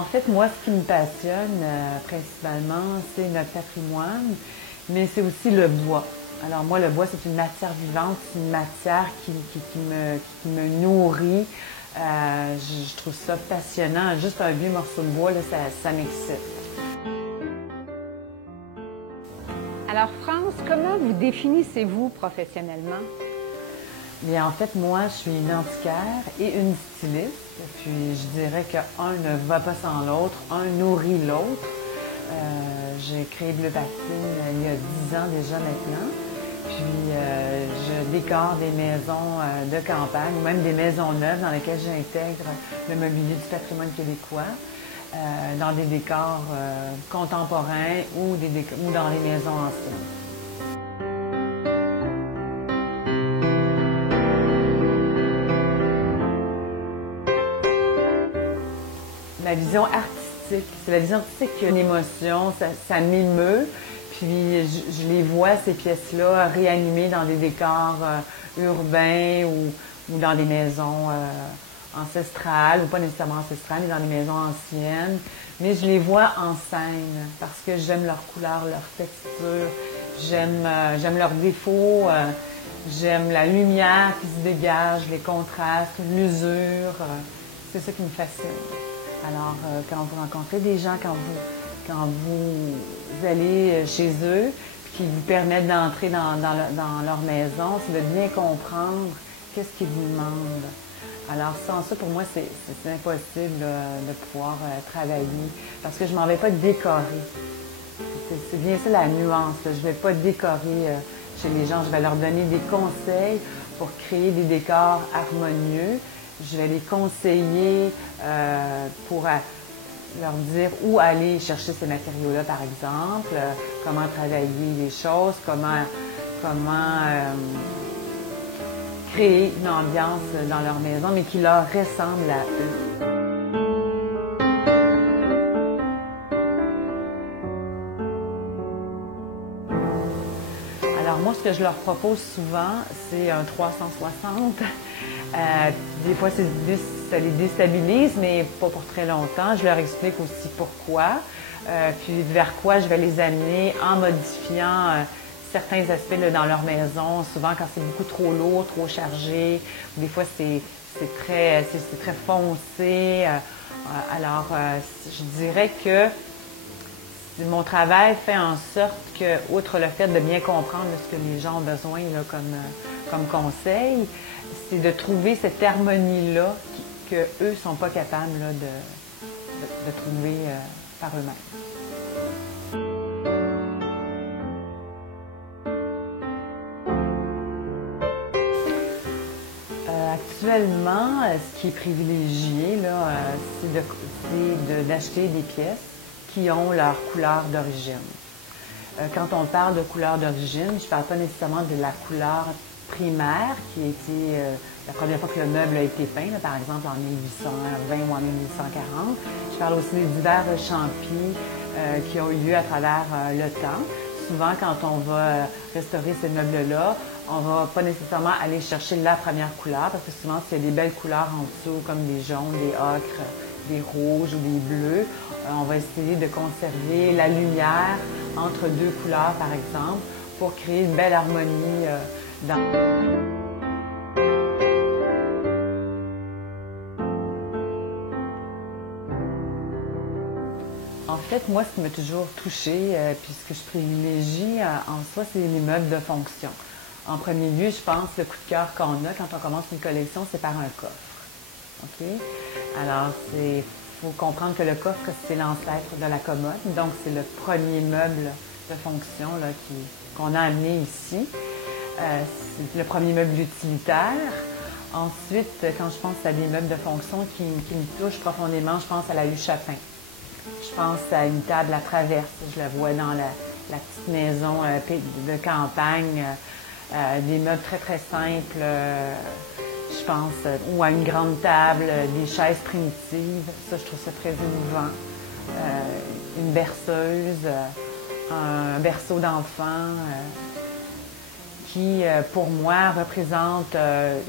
En fait, moi, ce qui me passionne principalement, c'est notre patrimoine, mais c'est aussi le bois. Alors moi, le bois, c'est une matière vivante, c'est une matière qui me nourrit. Je trouve ça passionnant. Juste un vieux morceau de bois, là, ça m'excite. Alors France, comment vous définissez-vous professionnellement? Bien, en fait, moi, je suis une antiquaire et une styliste. Puis, je dirais qu'un ne va pas sans l'autre, un nourrit l'autre. J'ai créé Bleu Patine il y a 10 ans déjà maintenant. Puis, je décore des maisons de campagne, ou même des maisons neuves dans lesquelles j'intègre le mobilier du patrimoine québécois, dans des décors contemporains ou dans les maisons anciennes. La vision artistique, c'est la vision artistique qui a une émotion, ça m'émeut. Puis je les vois, ces pièces-là, réanimées dans des décors urbains ou dans des maisons ancestrales, ou pas nécessairement ancestrales, mais dans des maisons anciennes. Mais je les vois en scène parce que j'aime leur couleur, leur texture, j'aime leurs défauts, j'aime la lumière qui se dégage, les contrastes, l'usure. C'est ça qui me fascine. Alors, quand vous rencontrez des gens, quand vous allez chez eux, puis qu'ils vous permettent d'entrer dans leur maison, c'est de bien comprendre qu'est-ce qu'ils vous demandent. Alors, sans ça, pour moi, c'est impossible de pouvoir travailler, parce que je m'en vais pas décorer. C'est bien ça la nuance. Je ne vais pas décorer chez les gens, je vais leur donner des conseils pour créer des décors harmonieux. Je vais les conseiller pour leur dire où aller chercher ces matériaux-là, par exemple, comment travailler les choses, comment créer une ambiance dans leur maison, mais qui leur ressemble à eux. Alors moi, ce que je leur propose souvent, c'est un 360. Des fois, ça les déstabilise, mais pas pour très longtemps. Je leur explique aussi pourquoi, puis vers quoi je vais les amener en modifiant certains aspects là, dans leur maison. Souvent, quand c'est beaucoup trop lourd, trop chargé, des fois, c'est très foncé. Alors, je dirais que mon travail fait en sorte que, outre le fait de bien comprendre ce que les gens ont besoin là, comme conseil, c'est de trouver cette harmonie-là qu'eux ne sont pas capables là, de trouver par eux-mêmes. Actuellement, ce qui est privilégié, c'est d'acheter des pièces qui ont leur couleur d'origine. Quand on parle de couleur d'origine, je ne parle pas nécessairement de la couleur primaire qui a été la première fois que le meuble a été peint, là, par exemple en 1820 ou en 1840. Je parle aussi des divers champis qui ont eu lieu à travers le temps. Souvent, quand on va restaurer ces meubles-là, on ne va pas nécessairement aller chercher la première couleur parce que souvent, s'il y a des belles couleurs en dessous, comme des jaunes, des ocres, des rouges ou des bleus, on va essayer de conserver la lumière entre deux couleurs, par exemple, pour créer une belle harmonie dans... En fait, moi, ce qui m'a toujours touchée, puis ce que je privilégie en soi, c'est les meubles de fonction. En premier lieu, je pense, le coup de cœur qu'on a quand on commence une collection, c'est par un coffre. OK? Alors, il faut comprendre que le coffre, c'est l'ancêtre de la commode. Donc, c'est le premier meuble de fonction qu'on a amené ici. C'est le premier meuble utilitaire. Ensuite, quand je pense à des meubles de fonction qui me touchent profondément, je pense à la huche à pain. Je pense à une table à traverse. Je la vois dans la petite maison de campagne. Des meubles très, très simples. Je pense, ou à une grande table, des chaises primitives. Ça, je trouve ça très émouvant. Une berceuse, un berceau d'enfant qui, pour moi, représente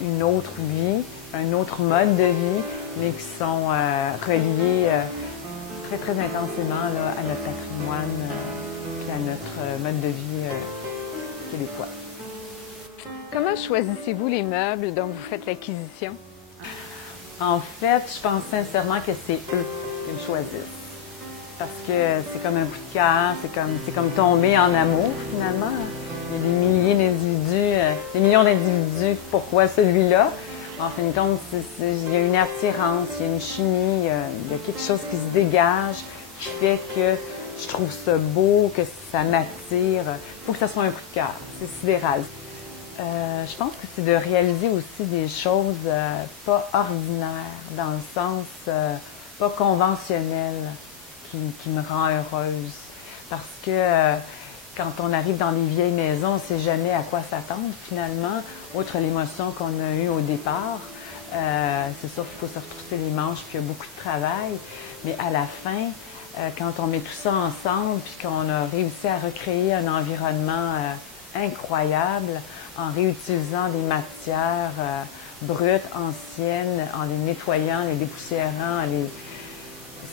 une autre vie, un autre mode de vie, mais qui sont reliés très, très intensément là, à notre patrimoine et à notre mode de vie québécois. Comment choisissez-vous les meubles dont vous faites l'acquisition? En fait, je pense sincèrement que c'est eux qui me choisissent. Parce que c'est comme un coup de cœur, c'est comme tomber en amour finalement. Il y a des milliers d'individus, des millions d'individus, pourquoi celui-là? En fin de compte, il y a une attirance, il y a une chimie, il y a quelque chose qui se dégage, qui fait que je trouve ça beau, que ça m'attire. Il faut que ça soit un coup de cœur, c'est sidéral. Je pense que c'est de réaliser aussi des choses pas ordinaires, dans le sens pas conventionnel, qui me rend heureuse. Parce que quand on arrive dans des vieilles maisons, on ne sait jamais à quoi s'attendre finalement, outre l'émotion qu'on a eue au départ. C'est sûr qu'il faut se retrousser les manches, puis il y a beaucoup de travail. Mais à la fin, quand on met tout ça ensemble, puis qu'on a réussi à recréer un environnement incroyable, en réutilisant des matières brutes, anciennes, en les nettoyant, les dépoussiérant,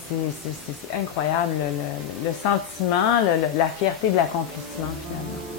c'est incroyable, le sentiment, la fierté de l'accomplissement finalement.